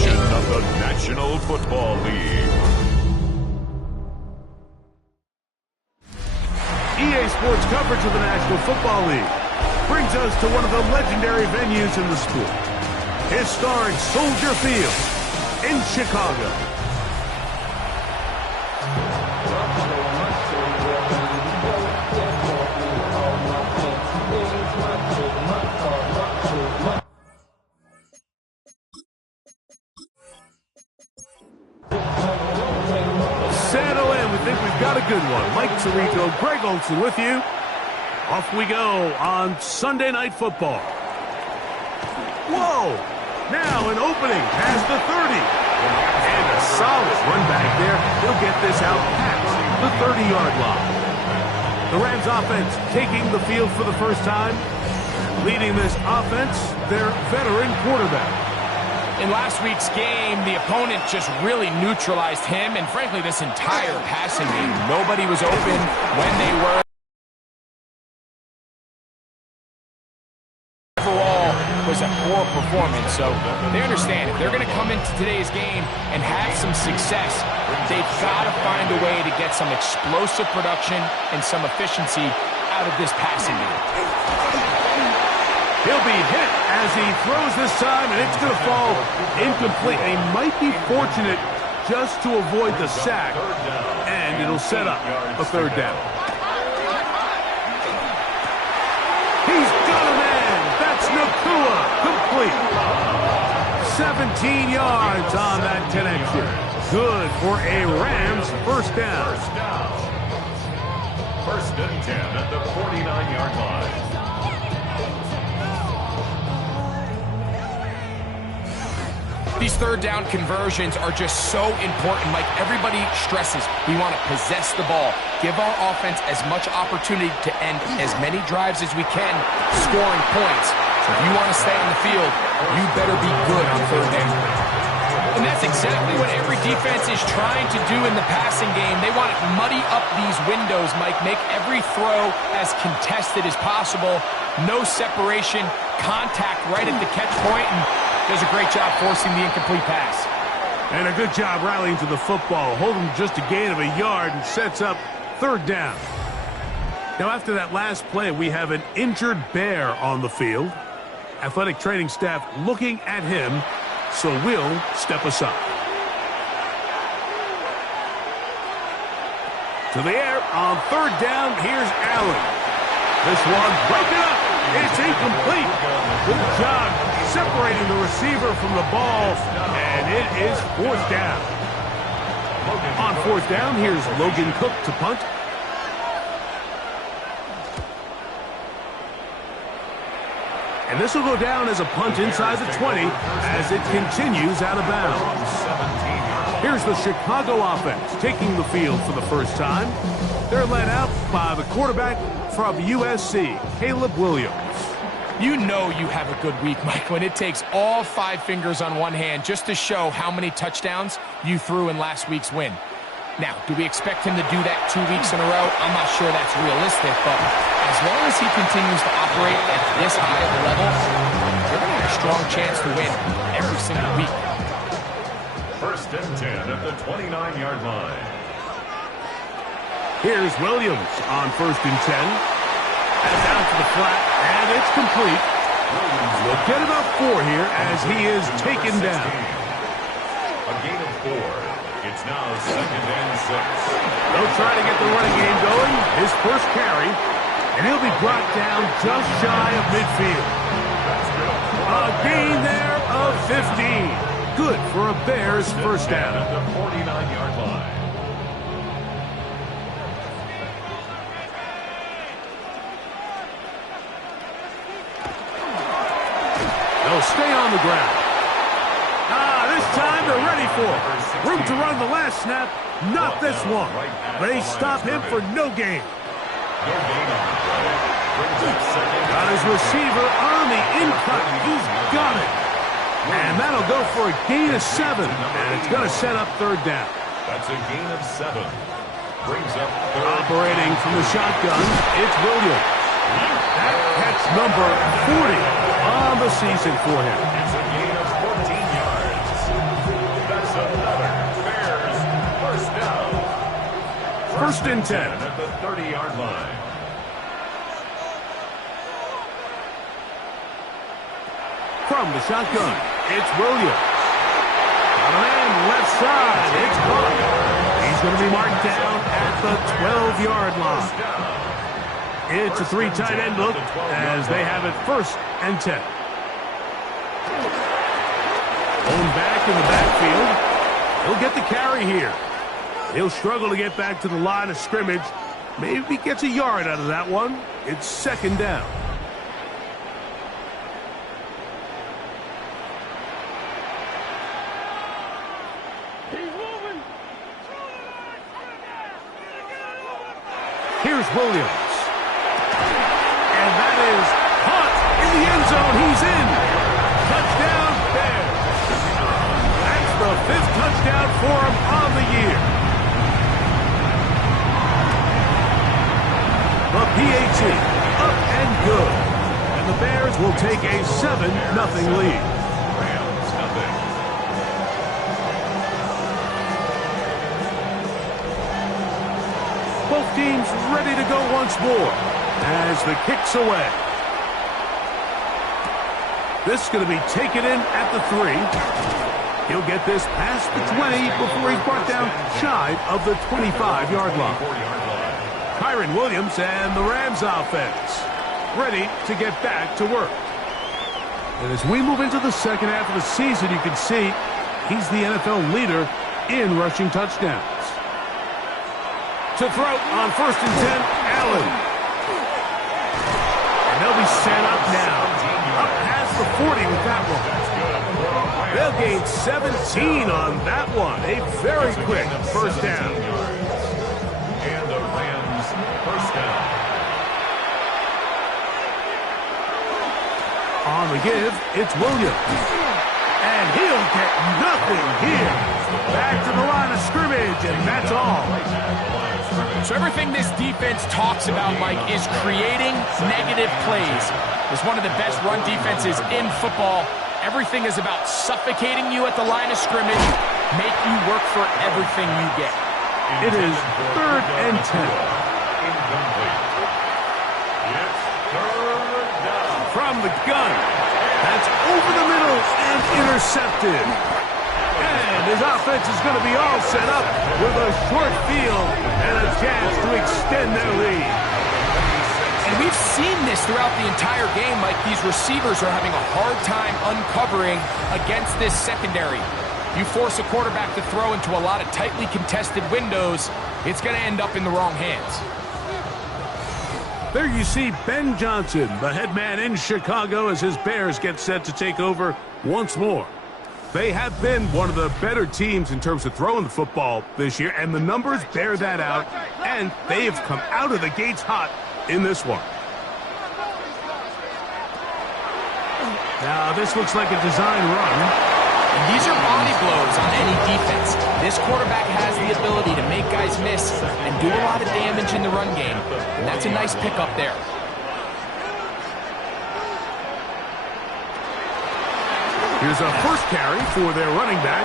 edition of the National Football League. EA Sports coverage of the National Football League brings us to one of the legendary venues in the sport. Historic Soldier Field in Chicago. Settle in. We think we've got a good one. Mike Tirico, Greg Olsen with you. Off we go on Sunday Night Football. Whoa! Now an opening past the 30. And a solid run back there. He'll get this out past the 30-yard line. The Rams offense taking the field for the first time. Leading this offense, their veteran quarterback. In last week's game, the opponent just really neutralized him and, frankly, this entire passing game. Nobody was open when they were. Overall, was a poor performance, so they understand if they're going to come into today's game and have some success, they've got to find a way to get some explosive production and some efficiency out of this passing game. He'll be hit as he throws this time, and it's going to fall incomplete. He might be fortunate just to avoid the sack, and it'll set up a third down. He's got a man. That's Nacua. Complete. 17 yards on that connection. Good for a Rams first down. First and 10 at the 49-yard line. These third down conversions are just so important. Like everybody stresses, we want to possess the ball, give our offense as much opportunity to end as many drives as we can, scoring points. So if you want to stay on the field, you better be good on third down. And that's exactly what every defense is trying to do in the passing game. They want to muddy up these windows, Mike, make every throw as contested as possible. No separation, contact right at the catch point, and does a great job forcing the incomplete pass. And a good job rallying to the football, holding just a gain of a yard and sets up third down. Now after that last play, we have an injured Bear on the field. Athletic training staff looking at him, so we'll step aside. To the air on third down, here's Allen. This one broken up. It's incomplete. Good job separating the receiver from the ball, and it is fourth down. On fourth down, here's Logan Cook to punt. And this will go down as a punt inside the 20 as it continues out of bounds. Here's the Chicago offense taking the field for the first time. They're led out by the quarterback from USC, Caleb Williams. You know you have a good week, Mike, when it takes all 5 fingers on one hand just to show how many touchdowns you threw in last week's win. Now, do we expect him to do that 2 weeks in a row? I'm not sure that's realistic, but as long as he continues to operate at this high of a level, they're going to have a strong chance to win every single week. First and 10 at the 29-yard line. Here's Williams on first and 10. That's out to the flat, and it's complete. We'll get about 4 here as he is taken down. A gain of 4. It's now second and 6. They'll try to get the running game going. His first carry, and he'll be brought down just shy of midfield. A gain there of 15. Good for a Bears first down. At the 49-yard line. They'll stay on the ground. This time they're ready for it. Room to run the last snap, not this one. They stop him for no gain. Got his receiver on the in-cut. He's got it. And that'll go for a gain of 7. And it's going to set up third down. That's a gain of 7. Brings up third. Operating from the shotgun, it's Williams. That catch number 40 on the season for him. It's a gain of 14 yards. First and 10. At the 30-yard line. From the shotgun, it's Williams. On a man, left side, it's caught. He's going to be marked down at the 12-yard line. It's a three tight end look as they have it first and 10. Owned back in the backfield. He'll get the carry here. He'll struggle to get back to the line of scrimmage. Maybe gets a yard out of that one. It's second down. Here's Williams. And that is caught in the end zone. He's in. Touchdown, Bears. That's the 5th touchdown for him on the year. The PAT up and good. And the Bears will take a 7-0 lead. Rams, nothing. Both teams ready to go once more as the kick's away. This is going to be taken in at the 3. He'll get this past the 20 before he's brought down shy of the 25-yard line. Kyren Williams and the Rams offense ready to get back to work. And as we move into the second half of the season, you can see he's the NFL leader in rushing touchdowns. To throw on first and 10, Allen. And they'll be set up now. Up past the 40 with that one. They'll gain 17 on that one. A very quick first down. And the Rams first down. On the give, it's Williams. And he'll get nothing here. Back to the line of scrimmage, and that's all. So everything this defense talks about, Mike, is creating negative plays. It's one of the best run defenses in football. Everything is about suffocating you at the line of scrimmage, make you work for everything you get. It is third and 10. Incomplete. It's third down. From the gun. That's over the middle and intercepted. And his offense is going to be all set up with a short field and a chance to extend their lead. And we've seen this throughout the entire game, Mike. These receivers are having a hard time uncovering against this secondary. You force a quarterback to throw into a lot of tightly contested windows, it's going to end up in the wrong hands. There you see Ben Johnson, the head man in Chicago, as his Bears get set to take over once more. They have been one of the better teams in terms of throwing the football this year, and the numbers bear that out, and they have come out of the gates hot in this one. Now, this looks like a design run. And these are body blows on any defense. This quarterback has the ability to make guys miss and do a lot of damage in the run game, and that's a nice pickup there. Here's a first carry for their running back,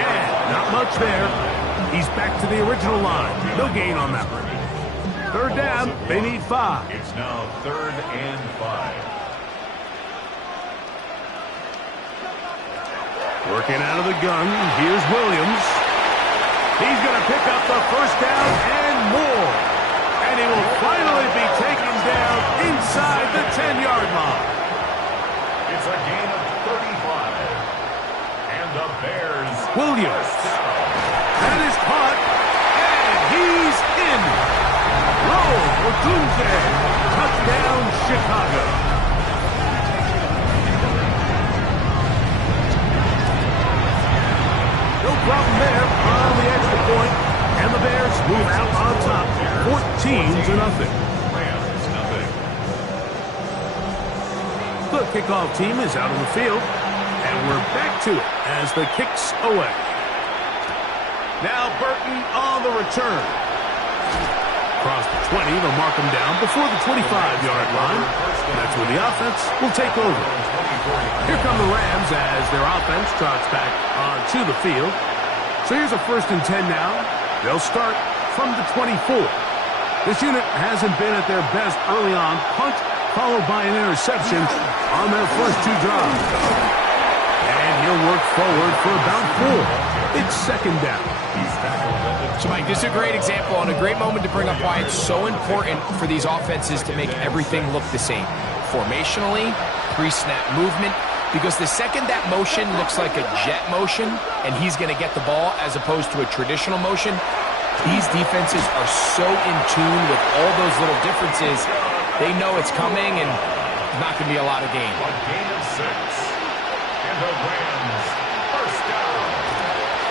and not much there. He's back to the original line. No gain on that one. Third down, they need 5. It's now third and 5. Working out of the gun, here's Williams. He's going to pick up the first down and more. And he will finally be taken down inside the 10-yard line. It's a gain of 35. And the Bears. Williams. That is caught. And he's in. Roll Odunze. Touchdown, Chicago. No problem there on the extra point, and the Bears move out on top, 14-0. Rams, nothing. The kickoff team is out on the field, and we're back to it as the kick's away. Now Burton on the return. Across the 20, they'll mark him down before the 25-yard line. That's when the offense will take over. Here come the Rams as their offense trots back onto the field. So here's a first and 10 now. They'll start from the 24. This unit hasn't been at their best early on. Punt followed by an interception on their first 2 drives. And he'll work forward for about 4. It's second down. So, Mike, this is a great example and a great moment to bring up why it's so important for these offenses to make everything look the same. Formationally, pre-snap movement, because the second that motion looks like a jet motion and he's going to get the ball as opposed to a traditional motion, these defenses are so in tune with all those little differences. They know it's coming and it's not going to be a lot of gain. A gain of 6. And the Rams first down.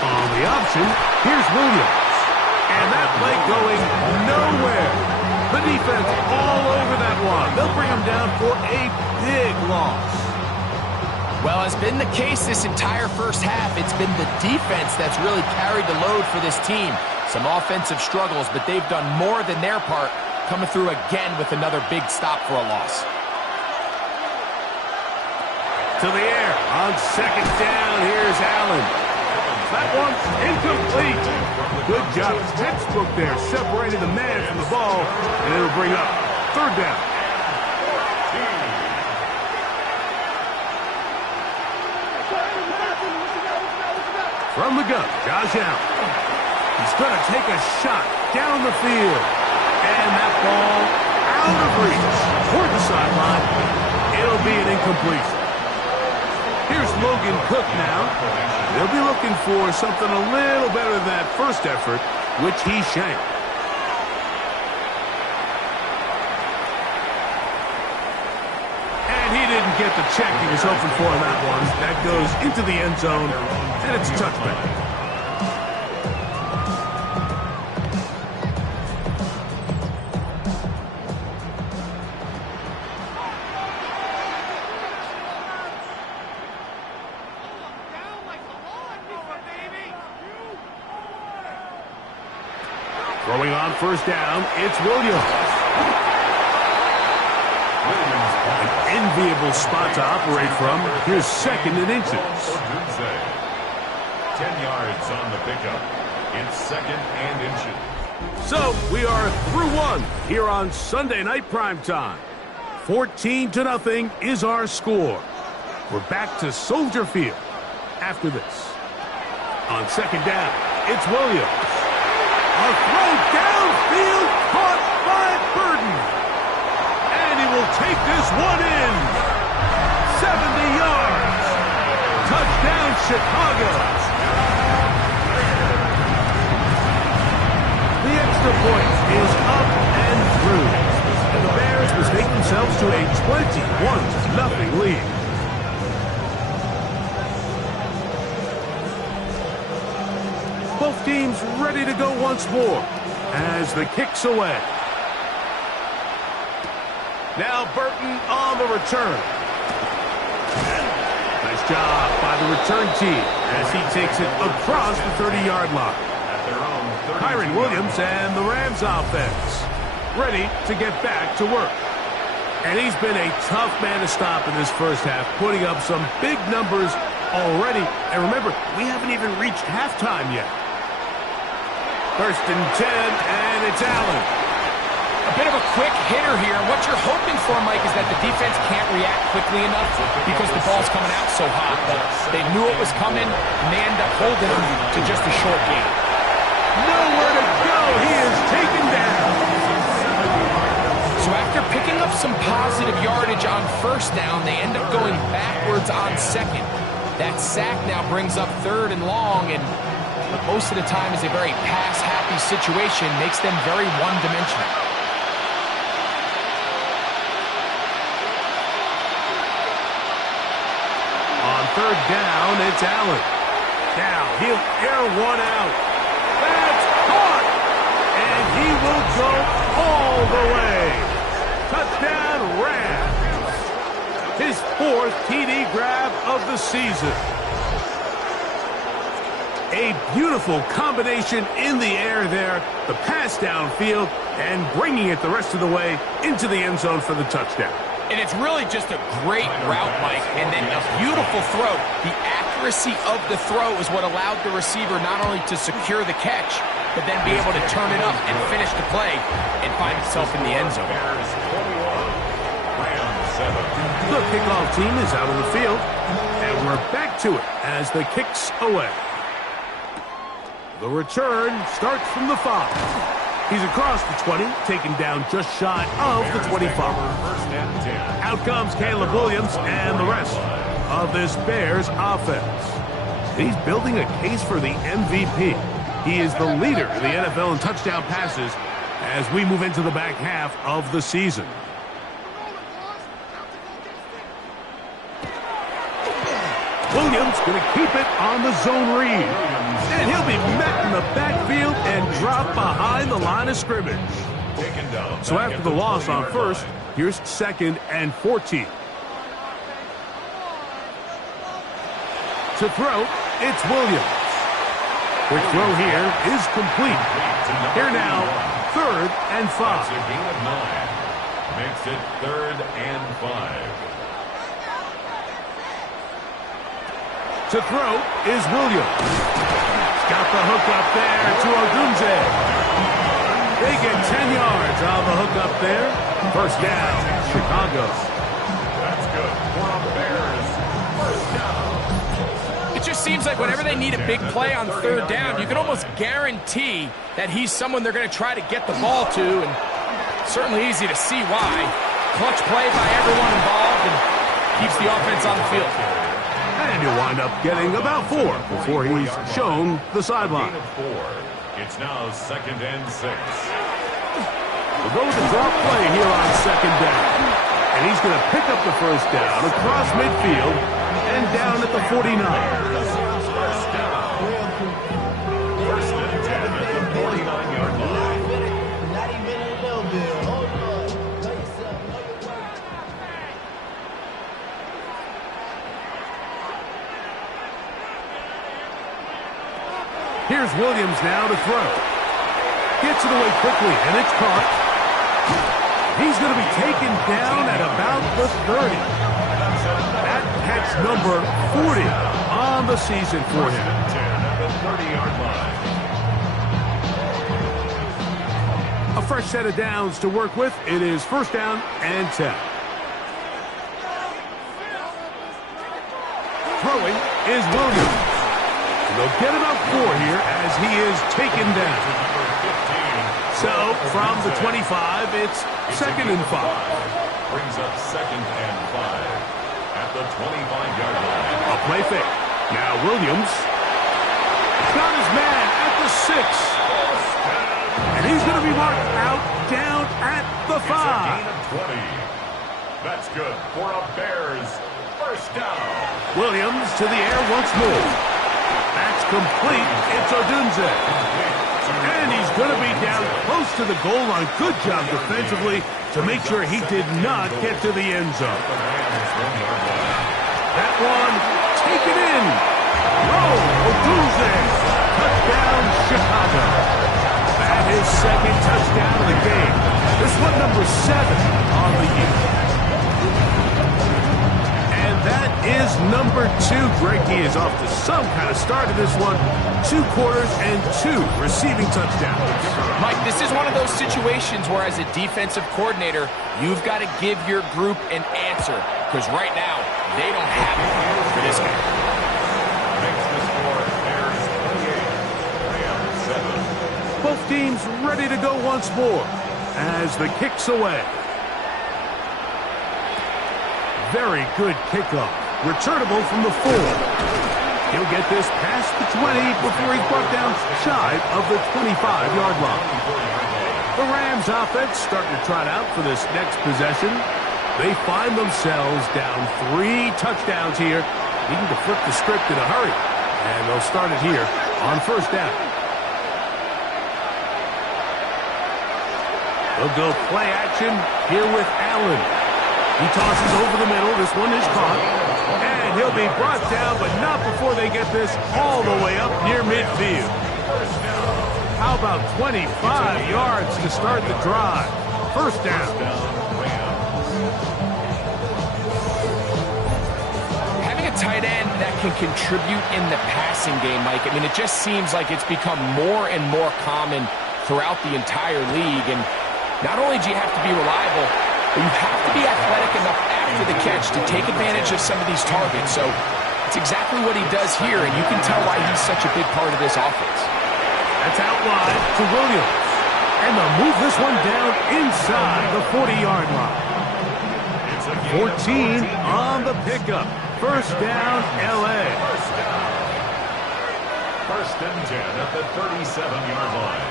On the option, here's Williams. And that play going nowhere. The defense all over that one. They'll bring him down for a big loss. Well, as been the case this entire first half, it's been the defense that's really carried the load for this team. Some offensive struggles, but they've done more than their part, coming through again with another big stop for a loss. To the air on second down. Here's Allen. That one's incomplete. Good job. Textbook there. Separated the man from the ball, and it'll bring up third down. From the gun, Josh Allen. He's going to take a shot down the field. And that ball out of reach toward the sideline. It'll be an incompletion. Here's Logan Cook now. They'll be looking for something a little better than that first effort, which he shanked. And he didn't get the check he was hoping for on that one. That goes into the end zone, and it's a touchback. Throwing on first down, it's Williams. An enviable spot to operate from. Here's second and inches. 10 yards on the pickup. It's second and inches. So we are through one here on Sunday Night Primetime. 14-0 is our score. We're back to Soldier Field after this. On second down, it's Williams. A throw downfield caught by Burden. And he will take this one in. 70 yards. Touchdown, Chicago. The extra point is up and through. And the Bears mistake themselves to a 21-0 lead. Both teams ready to go once more as the kick's away. Now Burton on the return. Nice job by the return team as he takes it across the 30-yard line. Kyren Williams and the Rams offense ready to get back to work. And he's been a tough man to stop in this first half, putting up some big numbers already. And remember, we haven't even reached halftime yet. First and 10, and it's Allen. A bit of a quick hitter here. What you're hoping for, Mike, is that the defense can't react quickly enough because the ball's coming out so hot. But they knew it was coming, and they end up holding him to just a short gain. Nowhere to go. He is taken down. So after picking up some positive yardage on first down, they end up going backwards on second. That sack now brings up third and long, and most of the time is a very pass-happy situation, makes them very one-dimensional. On third down, it's Allen. Now he'll air one out. That's caught! And he will go all the way. Touchdown, Rams. His fourth TD grab of the season. A beautiful combination in the air there, the pass downfield, and bringing it the rest of the way into the end zone for the touchdown. And it's really just a great route, Mike, and then a beautiful throw. The accuracy accuracy of the throw is what allowed the receiver not only to secure the catch, but then be able to turn it up and finish the play and find himself in the end zone. Bears 21, Rams 7. The kickoff team is out of the field, and we're back to it as the kick's away. The return starts from the 5. He's across the 20, taken down just shy of the 25. First and 10. Out comes Caleb Williams and the rest of this Bears offense. He's building a case for the MVP. He is the leader in the NFL in touchdown passes as we move into the back half of the season. Williams going to keep it on the zone read. And he'll be met in the backfield and dropped behind the line of scrimmage. Taken down. So after the loss on first, here's 2nd and 14. To throw, it's Williams. Quick throw here is complete. Here now, 3rd and 5. That's a gain of 9. Makes it 3rd and 5. To throw is Williams. Got the hook up there to Odunze. They get 10 yards on the hook up there. First down, Chicago. That's good for the Bears. First down. It just seems like whenever they need a big play on 3rd down, you can almost guarantee that he's someone they're going to try to get the ball to, and certainly easy to see why. Clutch play by everyone involved and keeps the offense on the field. And he'll wind up getting about 4 before he's shown the sideline. Gain of 4. It's now 2nd and 6. We'll go with the drop play here on 2nd down. And he's going to pick up the first down across midfield and down at the 49. First down. First and 10 at the 49-yard line. Not even a little bit. Hold on. Know yourself. Know your worth. Here's Williams now to throw. Gets it away quickly, and it's caught. He's going to be taken down at about the 30. That catch number 40 on the season for him. 10 at the 30-yard line. A fresh set of downs to work with. It is 1st down and 10. Throwing is Williams. They'll get about 4 here as he is taken down. So, from the 25, it's 2nd and 5. Brings up 2nd and 5 at the 25-yard line. A play fake. Now Williams got his man at the 6. And he's going to be marked out down at the 5. It's a gain of 20. That's good for a Bears first down. Williams to the air once more. That's complete. It's Odunze. And he's going to be down close to the goal line. Good job defensively to make sure he did not get to the end zone. That one taken in. Odunze. Touchdown, Chicago. That is 2nd touchdown of the game. This one number 7 on the year. And that is number 2. Greg, he is off to some kind of start in this one. 2 quarters and 2 receiving touchdowns. Mike, this is one of those situations where as a defensive coordinator, you've got to give your group an answer. Because right now, they don't have it for this game. Makes the score Bears 28, Rams 7. Both teams ready to go once more as the kick's away. Very good kickoff. Returnable from the 4. He'll get this past the 20 before he's brought down shy of the 25-yard line. The Rams offense starting to trot out for this next possession. They find themselves down 3 touchdowns here, needing to flip the script in a hurry. And they'll start it here on 1st down. They'll go play action here with Allen. He tosses over the middle. This one is caught. And he'll be brought down, but not before they get this all the way up near midfield. How about 25 yards to start the drive? 1st down. Having a tight end that can contribute in the passing game, Mike. I mean, it just seems like it's become more and more common throughout the entire league. And not only do you have to be reliable, but you have to be athletic enough after the catch to take advantage of some of these targets. So it's exactly what he does here, and you can tell why he's such a big part of this offense. That's out wide to Williams. And they'll move this one down inside the 40-yard line. 14 on the pickup. First down, L.A. First and 10 at the 37-yard line.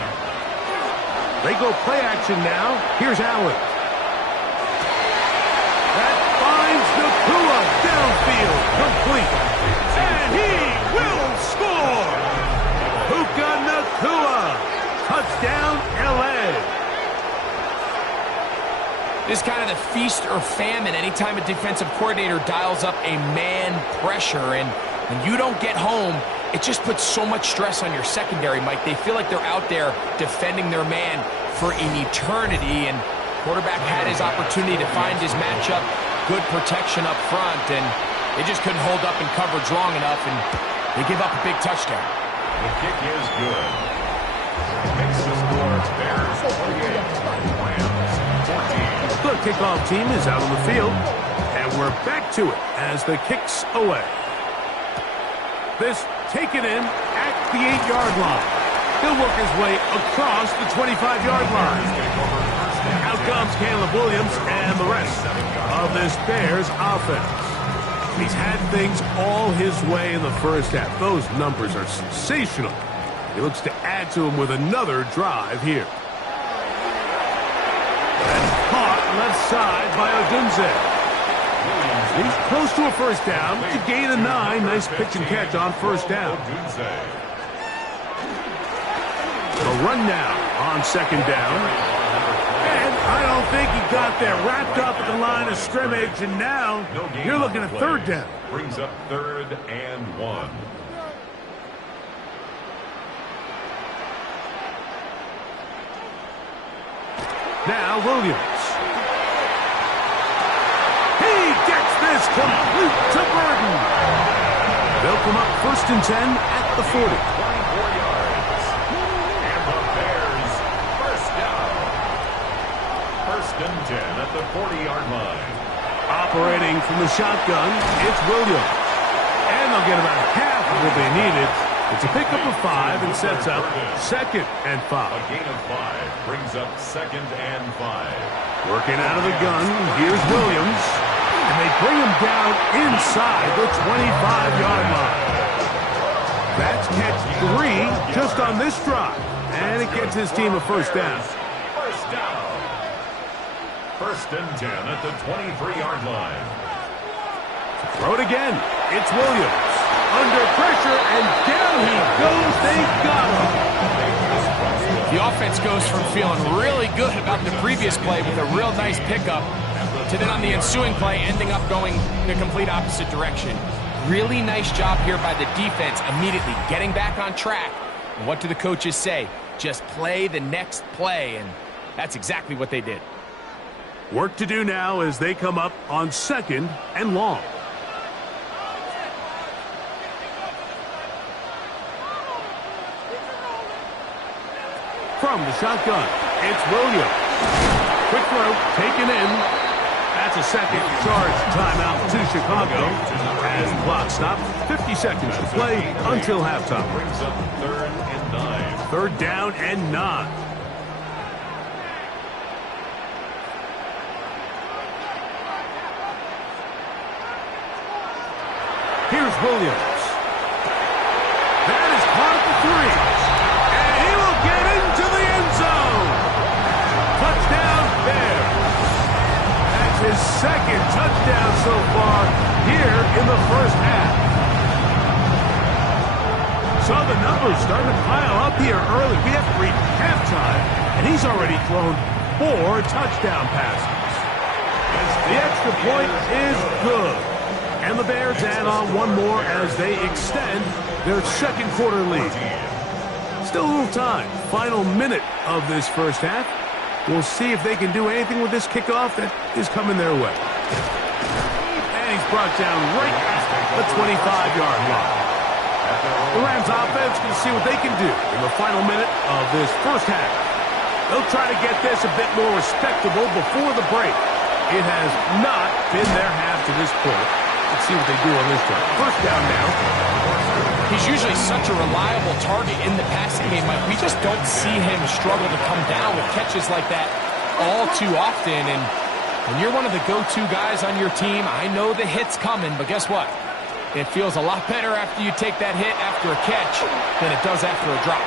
They go play action now. Here's Allen. That finds Nacua downfield, complete. And he will score! Puka Nacua. Touchdown, L.A. This is kind of the feast or famine anytime a defensive coordinator dials up a man pressure. And when you don't get home, it just puts so much stress on your secondary, Mike. They feel like they're out there defending their man for an eternity. And quarterback had his opportunity to find his matchup, good protection up front, and they just couldn't hold up in coverage long enough, and they give up a big touchdown. The kick is good. Makes the score Bears 48, Rams 14. The kickoff team is out on the field, and we're back to it as the kick's away. This taken in at the 8-yard line. He'll work his way across the 25-yard line. Out comes Caleb Williams and the rest of this Bears offense. He's had things all his way in the first half. Those numbers are sensational. He looks to add to them with another drive here. That's caught left side by Odunze. He's close to a first down to gain a 9. Nice pitch and catch on first down. A run now on second down. And I don't think he got there. Wrapped up at the line of scrimmage, and now you're looking at third down. Brings up 3rd and 1. Now Williams. He gets this complete to Burton. They'll come up first and 10 at the 40. 24 yards. And the Bears first down. First and 10 at the 40-yard line. Operating from the shotgun, it's Williams. And they'll get about half of what they needed. It's a pickup of 5 and sets up 2nd and 5. A gain of 5 brings up 2nd and 5. Working out of the gun, here's Williams. And they bring him down inside the 25-yard line. That's catch 3 just on this drive. And it gets his team a first down. First down. First and 10 at the 23-yard line. Throw it again. It's Williams. Under pressure, and down he goes. They got him. The offense goes from feeling really good about the previous play with a real nice pickup to then on the ensuing play ending up going the complete opposite direction. Really nice job here by the defense, immediately getting back on track. And what do the coaches say? Just play the next play, and that's exactly what they did. Work to do now as they come up on 2nd and long. From the shotgun, it's Williams. Quick throw, taken in. That's a second charge timeout to Chicago. As the clock stops, 50 seconds to play until halftime. Brings up 3rd and 9. Third down and 9. Here's Williams. That is caught at the 3. And he will get into the end zone. Touchdown, Bears. That's his 2nd touchdown so far here in the first half. So the numbers starting to pile up here early. We have to reach halftime, and he's already thrown 4 touchdown passes. The extra point is good. And the Bears add on one more as they extend their second quarter lead. Still a little time. Final minute of this first half. We'll see if they can do anything with this kickoff that is coming their way. he's brought down right at the 25-yard line. The Rams offense can see what they can do in the final minute of this first half. They'll try to get this a bit more respectable before the break. It has not been their half to this point. Let's see what they do on this drive. First down now. He's usually such a reliable target in the passing game, Mike. We just don't see him struggle to come down with catches like that all too often. And when you're one of the go-to guys on your team, I know the hit's coming, but guess what? It feels a lot better after you take that hit after a catch than it does after a drop.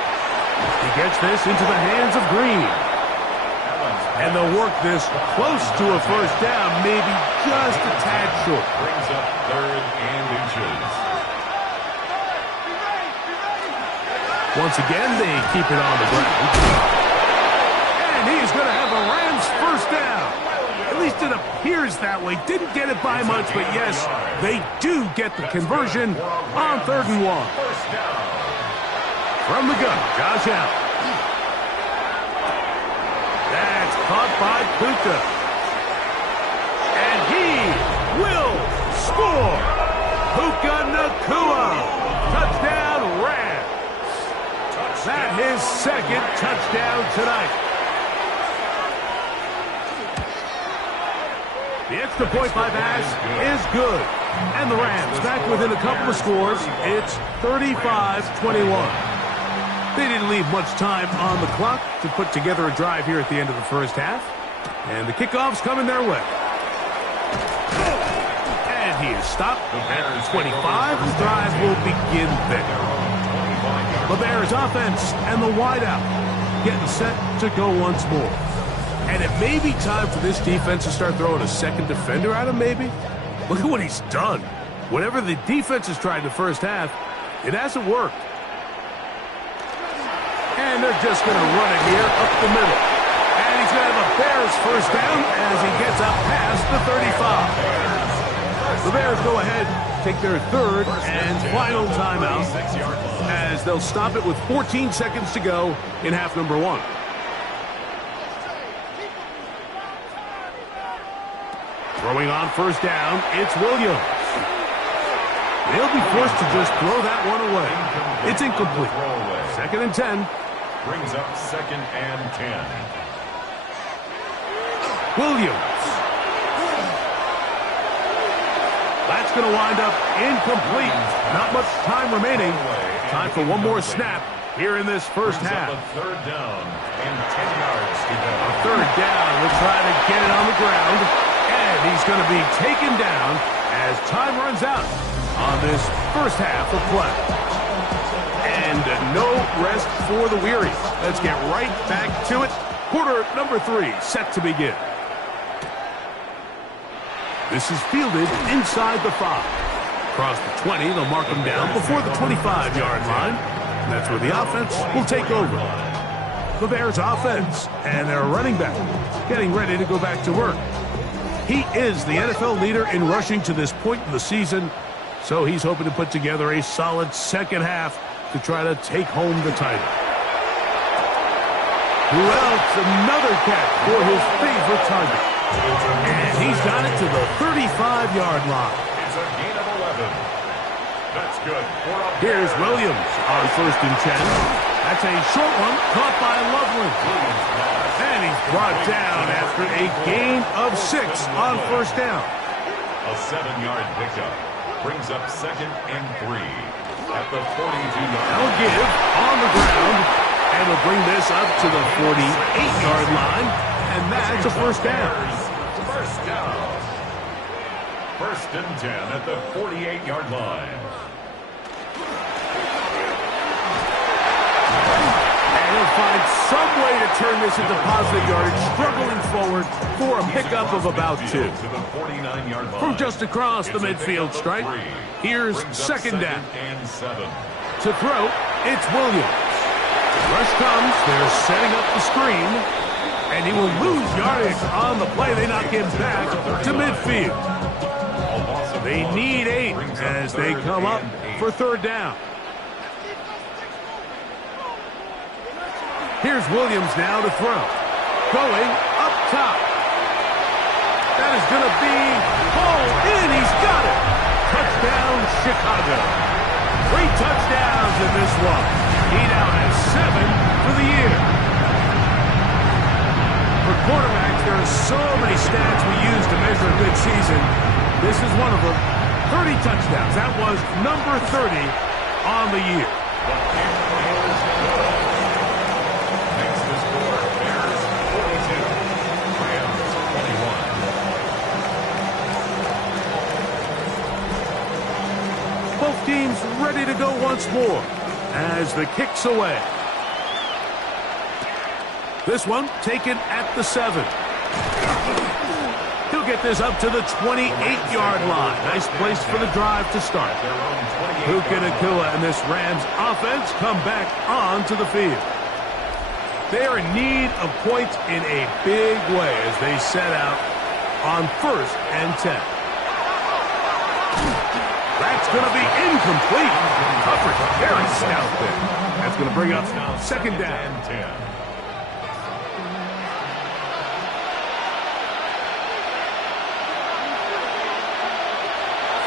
He gets this into the hands of Green. And they'll work this close to a first down, maybe just a tad short. Brings up 3rd and inches. Once again, they keep it on the ground. And he's going to have the Rams first down. At least it appears that way. Didn't get it by much, but yes, they do get the conversion on 3rd and 1. From the gun, Josh Allen. That's caught by Puka. And he will score. Puka Nacua. Touchdown, Rams. That's his second touchdown tonight. The extra point by Bass is good. And the Rams back within a couple of scores. It's 35-21. They didn't leave much time on the clock to put together a drive here at the end of the first half. And the kickoff's coming their way. And he is stopped at 25. The drive will begin there. The Bears offense and the wideout getting set to go once more. And it may be time for this defense to start throwing a second defender at him, maybe. Look at what he's done. Whatever the defense has tried in the first half, it hasn't worked. And they're just going to run it here up the middle. And he's going to have a Bears first down as he gets up past the 35. The Bears go ahead, take their 3rd and final timeout as they'll stop it with 14 seconds to go in half number 1. Throwing on first down, it's Williams. They'll be forced to just throw that one away. It's incomplete. 2nd and 10. Brings up 2nd and 10. Williams. That's going to wind up incomplete. Not much time remaining. Time for one more snap here in this first half. 3rd down and 10 yards to go. 3rd down. We'll try to get it on the ground. And he's going to be taken down as time runs out on this first half of play. And no rest for the weary. Let's get right back to it. Quarter number 3 set to begin. This is fielded inside the 5. Across the 20, they'll mark him down before the 25-yard line. And that's where the offense will take over. The Bears offense and their running back getting ready to go back to work. He is the NFL leader in rushing to this point in the season, so he's hoping to put together a solid second half to try to take home the title. Who else? Another catch for his favorite target. And he's got it to the 35-yard line. It's a gain of 11. That's good. Here's Williams on 1st and 10. That's a short one caught by Loveland. And he's brought down after a gain of 6 on first down. A 7-yard pickup. Brings up 2nd and 3 at the 42-yard line. They'll give on the ground. And they'll bring this up to the 48-yard line. And that's a first down. First down. 1st and 10 at the 48-yard line. And he'll find some way to turn this into positive yardage, struggling forward for a pickup of about 2. To the 49-yard line. From just across the midfield stripe, here's 2nd down. And 7. To throw, it's Williams. Rush comes, they're setting up the screen, and he will lose yardage on the play. They knock him back to midfield. They need 8 as they come up for 3rd down. Here's Williams now to throw. Going up top. That is going to be hauled in. He's got it. Touchdown, Chicago. 3 touchdowns in this one. He now has 7 for the year. For quarterbacks, there are so many stats we use to measure a good season. This is one of them. 30 touchdowns. That was number 30 on the year. Next to score, Bears 42, Rams 21. Both teams ready to go once more as the kick's away. This one taken at the 7. He'll get this up to the 28-yard line. Nice place for the drive to start. Puka Nacua and this Rams offense come back onto the field. They are in need of points in a big way as they set out on 1st and 10. That's going to be incomplete. Coverage very stout there. That's going to bring up 2nd down. 10.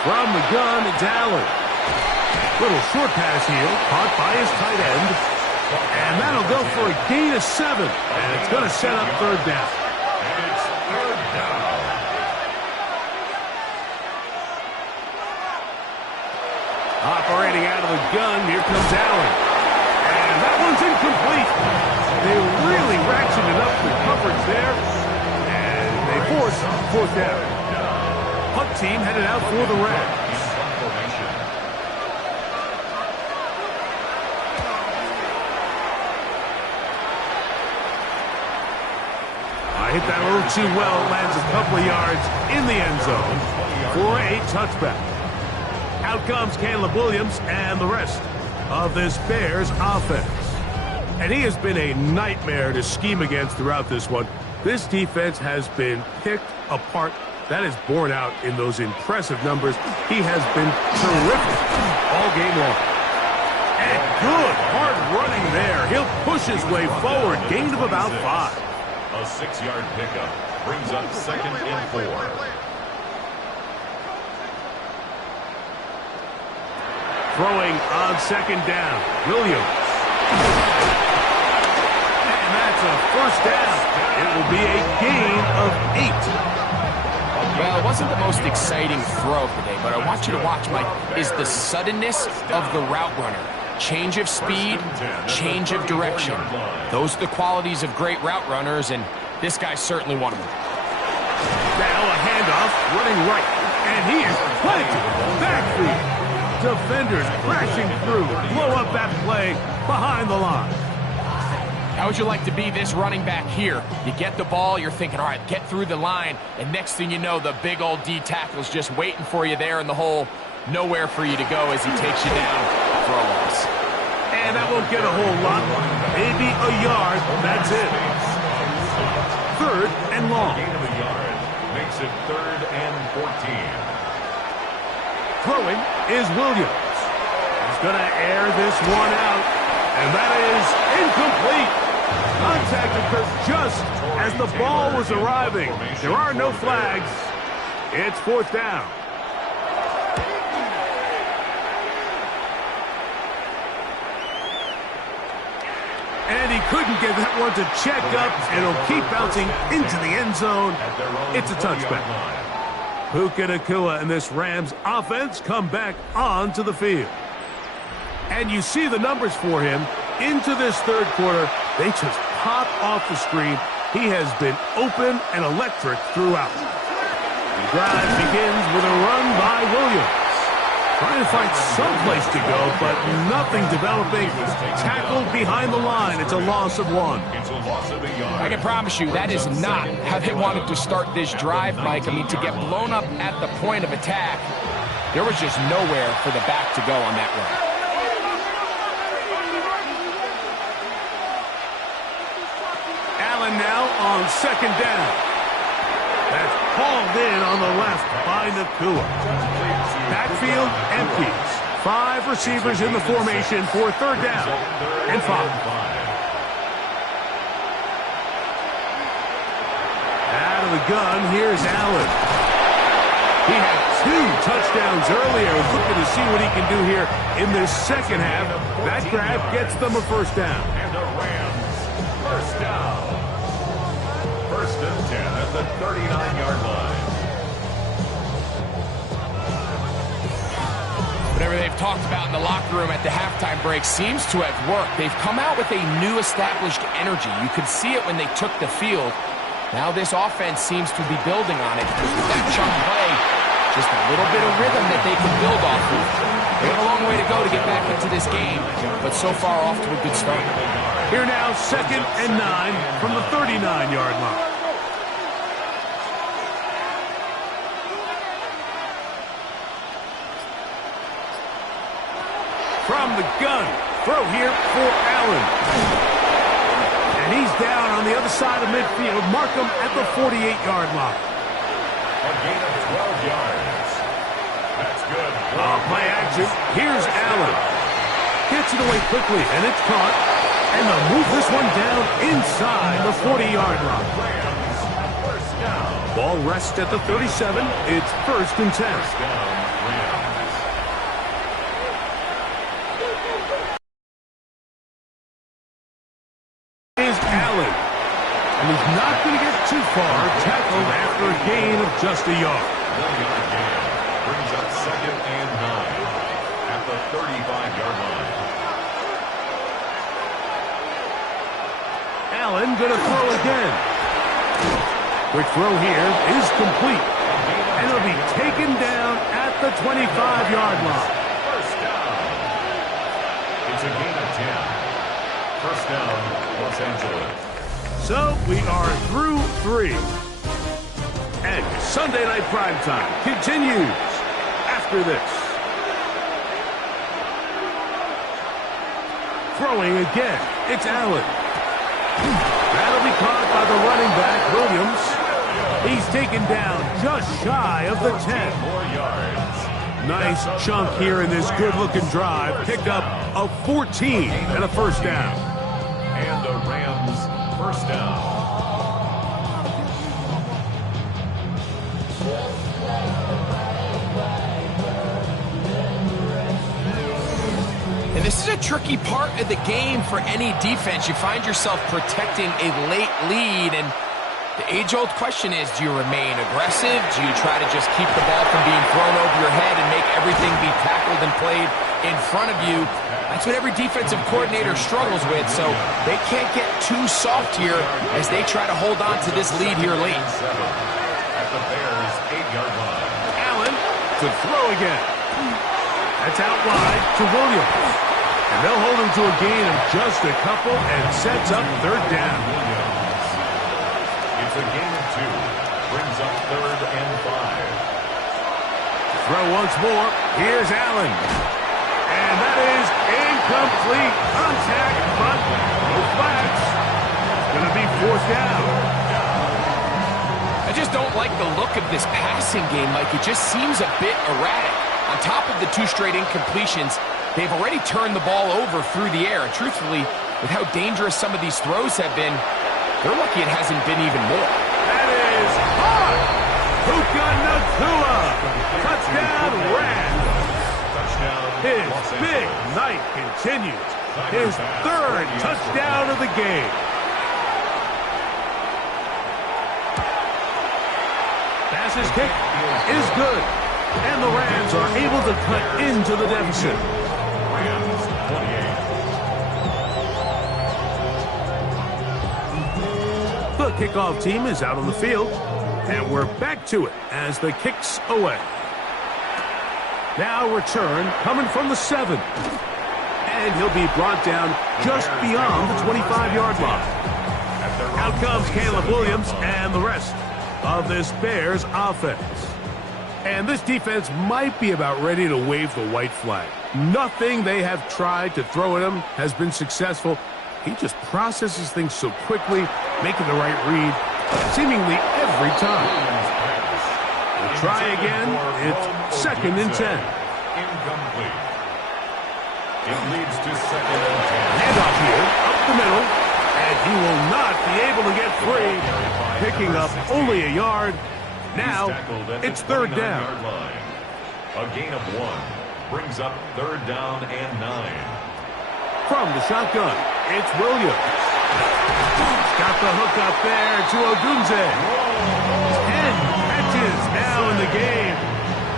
From the gun, it's Allen. Little short pass here, caught by his tight end. And that'll go for a gain of 7. And it's going to set up 3rd down. It's 3rd down. Operating out of the gun, here comes Allen. And that one's incomplete. They really ratcheted up the coverage there. And they force 4th down. Punt team headed out for the Rams. Hit that a little too well. Lands a couple of yards in the end zone for a touchback. Out comes Caleb Williams and the rest of this Bears offense. And he has been a nightmare to scheme against throughout this one. This defense has been picked apart. That is borne out in those impressive numbers. He has been terrific all game long. And good hard running there. He'll push his way forward. Gain of about 5. A 6-yard pickup brings up 2nd and 4. Throwing on 2nd down, Williams. And that's a 1st down. It will be a gain of 8. Well, it wasn't the most exciting throw of the day, but I want you to watch, Mike, is the suddenness of the route runner. Change of speed, change of direction. Those are the qualities of great route runners, and this guy's certainly one of them. Now a handoff, running right, and he is planted. Backfield. Defenders crashing through, blow up that play behind the line. How would you like to be this running back here? You get the ball, you're thinking, all right, get through the line, and next thing you know, the big old D tackle's just waiting for you there in the hole. Nowhere for you to go as he takes you down for a loss. And that won't get a whole lot. Maybe a yard. That's it. 3rd and long. Gain of a yard makes it 3rd and 14. Throwing is Williams. He's going to air this one out. And that is incomplete. Contact occurs just as the ball was arriving. There are no flags. It's 4th down. And he couldn't get that one to check up, and it'll keep bouncing into the end zone. It's a touchback. Puka Nacua and this Rams offense come back onto the field. And you see the numbers for him into this 3rd quarter. They just pop off the screen. He has been open and electric throughout. The drive begins with a run by Williams. Trying to find some place to go, but nothing developing. Tackled behind the line. It's a loss of 1. It's a loss of a yard. I can promise you that is not how they wanted to start this drive, Mike. I mean, to get blown up at the point of attack, there was just nowhere for the back to go on that run. Allen now on 2nd down. That's hauled in on the left by Nacua. Backfield empties. 5 receivers in the formation for 3rd down and 5. Out of the gun, here's Allen. He had 2 touchdowns earlier. Looking to see what he can do here in this second half. That grab gets them a first down. And the Rams, first down. First and 10 at the 39-yard line. Whatever they've talked about in the locker room at the halftime break seems to have worked. They've come out with a new established energy. You could see it when they took the field. Now this offense seems to be building on it. With that chunk play, just a little bit of rhythm that they can build off of. They have a long way to go to get back into this game, but so far off to a good start. Here now, 2nd and 9 from the 39-yard line. From the gun, throw here for Allen. And he's down on the other side of midfield. Mark him at the 48-yard line. A gain of 12 yards. That's good. Play action. Here's Allen. Gets it away quickly, and it's caught. And they'll move this one down inside the 40-yard line. Rams, first down. Ball rests at the 37. It's 1st and 10. First down, Rams. Is Allen. And he's not going to get too far. Tackled after a gain of just a yard. 1-yard gain brings up 2nd and 9 at the 35-yard line. Allen going to throw again. Quick throw here is complete. And he'll be taken down at the 25-yard line. First down. It's a gain of 10. First down, Los Angeles. So we are through 3. And Sunday Night Primetime continues after this. Throwing again. It's Allen. That'll be caught by the running back, Williams. He's taken down just shy of the 10. 4 yards. Nice chunk here in this good-looking drive. Picked up a 14 and a first down. And the Rams, first down. And this is a tricky part of the game for any defense. You find yourself protecting a late lead, and the age-old question is, do you remain aggressive? Do you try to just keep the ball from being thrown over your head and make everything be tackled and played in front of you? That's what every defensive coordinator struggles with, so they can't get too soft here as they try to hold on to this lead here late. At the Bears' 8-yard line. Allen to throw again. That's out wide to Williams. And they'll hold him to a gain of just a couple and sets up 3rd down. Williams. It's a gain of 2. Brings up 3rd and 5. Throw once more. Here's Allen. And that is incomplete. Contact, but no flags. It's going to be 4th down. I just don't like the look of this passing game, Mike. It just seems a bit erratic. On top of the 2 straight incompletions, they've already turned the ball over through the air. And truthfully, with how dangerous some of these throws have been, they're lucky it hasn't been even more. That is hot. Puka Nacua. Touchdown, Rams. Touchdown, His Los big Angeles. night continues. His 3rd touchdown of the game. Pass's kick is good. And the Rams are able to cut into the deficit. Rams, 28. The kickoff team is out on the field. And we're back to it as the kick's away. Now return coming from the 7. And he'll be brought down just beyond the 25-yard line. Out comes Caleb Williams and the rest of this Bears offense. And this defense might be about ready to wave the white flag. Nothing they have tried to throw at him has been successful. He just processes things so quickly, making the right read, seemingly every time. We'll try again. It's 2nd and 10. Incomplete. It leads to 2nd and 10. Handoff here, up the middle, and he will not be able to get free. picking up only a yard. Now, it's third down. Line. A gain of 1 brings up third down and 9. From the shotgun, it's Williams. He's got the hook up there to Odunze. 10 catches now in the game.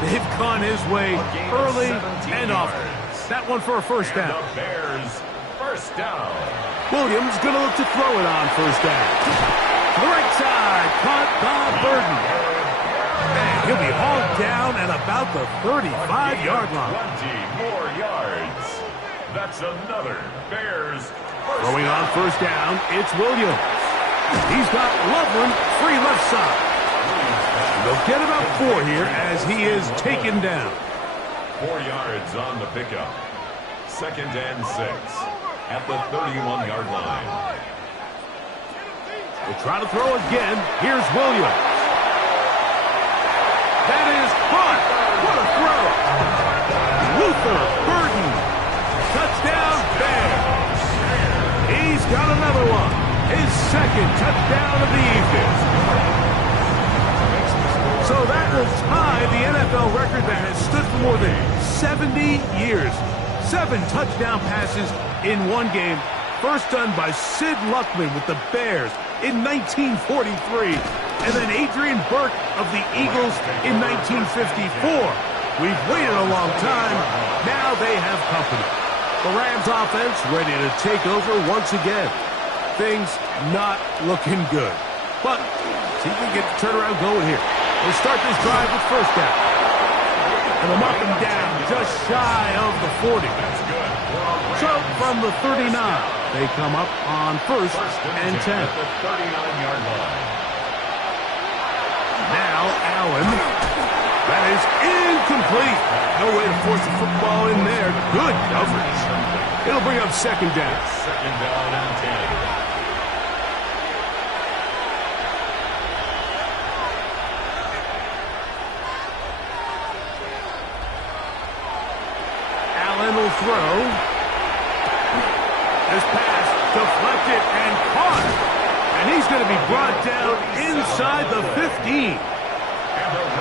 They've gone his way early and often. That one for a first down. And the Bears, first down. Williams going to look to throw it on first down. To the right side, caught by Burden. And he'll be hauled down at about the 35-yard line. 20 more yards. That's another Bears first Throwing on first down, it's Williams. He's got Loveland free left side. They'll get about 4 here as he is taken down. 4 yards on the pickup. Second and 6 at the 31-yard line. We'll try to throw again. Here's Williams. That is caught. What a throw. Luther Burden. Touchdown, Bears. He's got another one. His second touchdown of the evening. So that will tie the NFL record that has stood for more than 70 years. 7 touchdown passes in one game. First done by Sid Luckman with the Bears in 1943. And then Adrian Burke of the Eagles in 1954. We've waited a long time. Now they have company. The Rams offense ready to take over once again. Things not looking good. But see if we can get the turnaround going here. We'll start this drive with first down. And they'll knock him down just shy of the 40. So from the 39, they come up on first and 10. At the 39-yard line. Now Allen. That is incomplete. No way to force the football in there. Good coverage. It'll bring up second down. Second down and 10. Will throw. This pass deflected and caught. And he's going to be brought down inside the 15.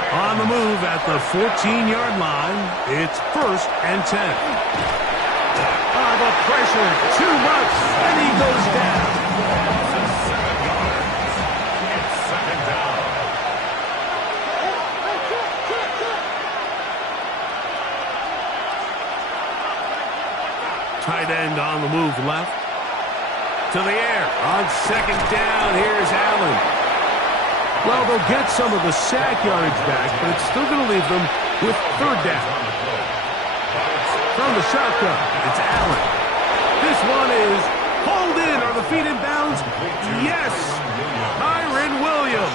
On the move at the 14-yard line, it's first and 10. The pressure, too much, and he goes down. It's second down. Tight end on the move left. To the air. On second down, here's Allen. Well, they'll get some of the sack yardage back, but it's still going to leave them with third down. From the shotgun, it's Allen. This one is pulled in. Are the feet in bounds? Yes. Kyren Williams.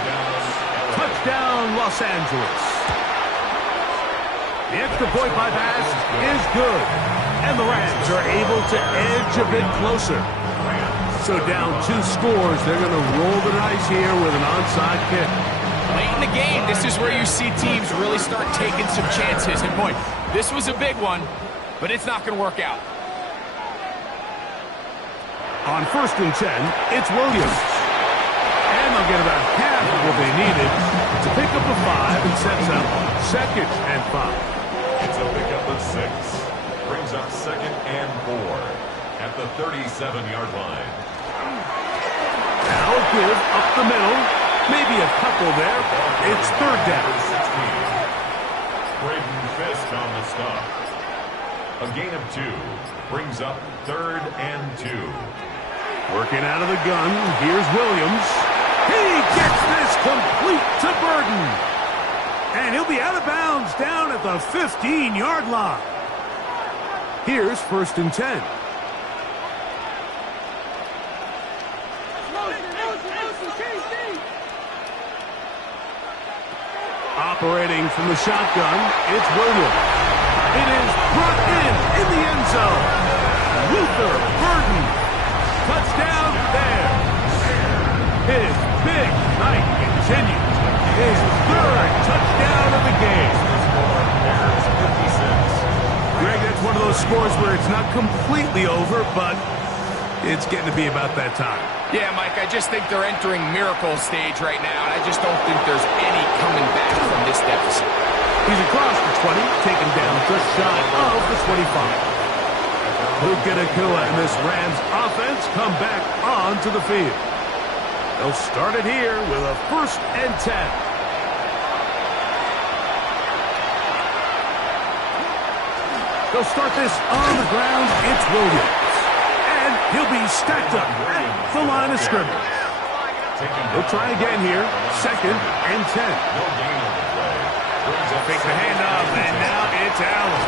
Touchdown, Los Angeles. The extra point by pass is good. And the Rams are able to edge a bit closer. So down 2 scores, they're going to roll the dice here with an onside kick. Late in the game, this is where you see teams really start taking some chances. And boy, this was a big one, but it's not going to work out. On first and 10, it's Williams. And they'll get about half of what they needed to pick up a 5 and sets up second and 5. It's a pickup of 6. Brings up second and 4 at the 37-yard line. Now a give up the middle. Maybe a couple there. It's third down. 16. Braden Fisk on the stop. A gain of 2 brings up third and 2. Working out of the gun. Here's Williams. He gets this complete to Burden. And he'll be out of bounds down at the 15-yard line. Here's first and 10. Operating from the shotgun, it's Williams. It is brought in the end zone. Luther Burden. Touchdown there. His big night continues. His third touchdown of the game. Greg, that's one of those scores where it's not completely over, but It's getting to be about that time. Yeah, Mike, I just think they're entering miracle stage right now, and I just don't think there's any coming back from this deficit. He's across the 20, taken down just shy of the 25. Luke Nakua and this Rams offense come back onto the field. They'll start it here with a 1st and 10. They'll start this on the ground. It's Williams. And he'll be stacked up at the line of scrimmage. They'll try again here. 2nd and 10. Fake the handoff, and now it's Allen.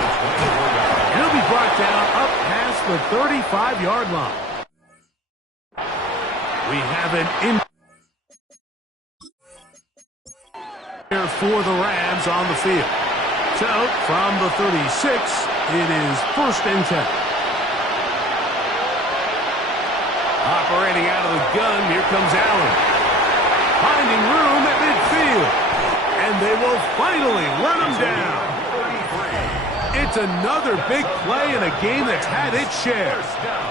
He'll be brought down up past the 35-yard line. We have an in here for the Rams on the field. So, from the 36, it is 1st and 10. Operating out of the gun, here comes Allen. Finding room at midfield. And they will finally run him down. It's another big play in a game that's had its share.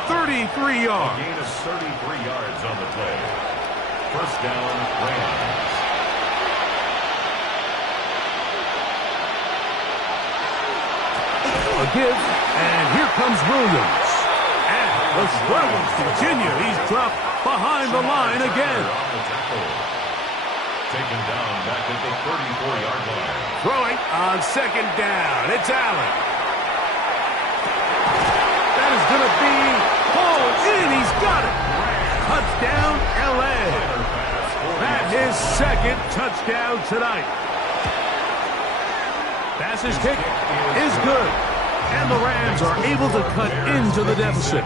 33 yards. Gain of 33 yards on the play. 1st down, Rams. A give, and here comes Williams. And the struggles continue. He's dropped behind the line again. Taken down back at the 34-yard line. Throwing on 2nd down. It's Allen. That is going to be pulled in. He's got it. Touchdown, L.A. That's his 2nd touchdown tonight. Pass's kick is good. And the Rams are able to cut into the deficit.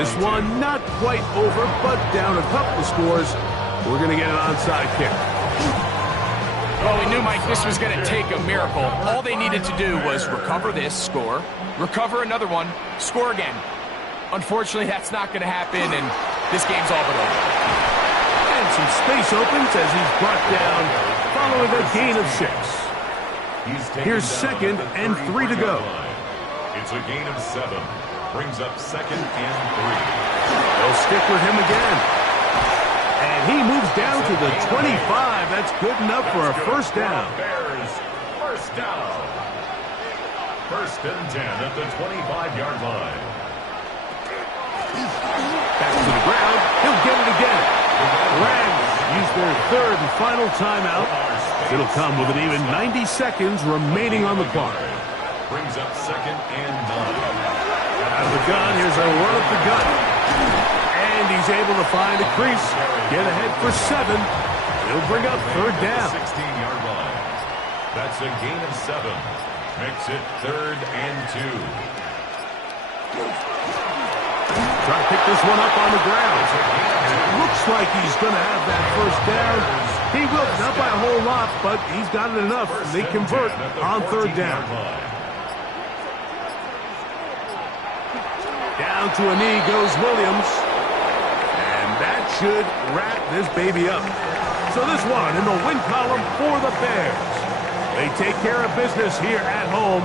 This one not quite over, but down a couple of scores. We're going to get an onside kick. Well, we knew, Mike, this was going to take a miracle. All they needed to do was recover this, score, recover another one, score again. Unfortunately, that's not going to happen, and this game's all but over. And some space opens as he's brought down following a gain of 6. Here's 2nd and 3 to go. It's a gain of 7. Brings up 2nd and 3. They'll stick with him again. And he moves down to the 25. That's good enough for a 1st down. Bears, 1st down. 1st and 10 at the 25-yard line. Back to the ground. He'll get it again. Rams use their 3rd and final timeout. It'll come with an even 90 seconds remaining on the clock. Brings up 2nd and 9. Out of the gun, here's a run up the gut. And he's able to find a crease. Get ahead for 7. He'll bring up 3rd down. 16-yard line. That's a gain of 7. Makes it 3rd and 2. Try to pick this one up on the ground. It looks like he's going to have that 1st down. He will, not by a whole lot, but he's got it enough. They convert on 3rd down. Down to a knee goes Williams. And that should wrap this baby up. So this one in the win column for the Bears. They take care of business here at home.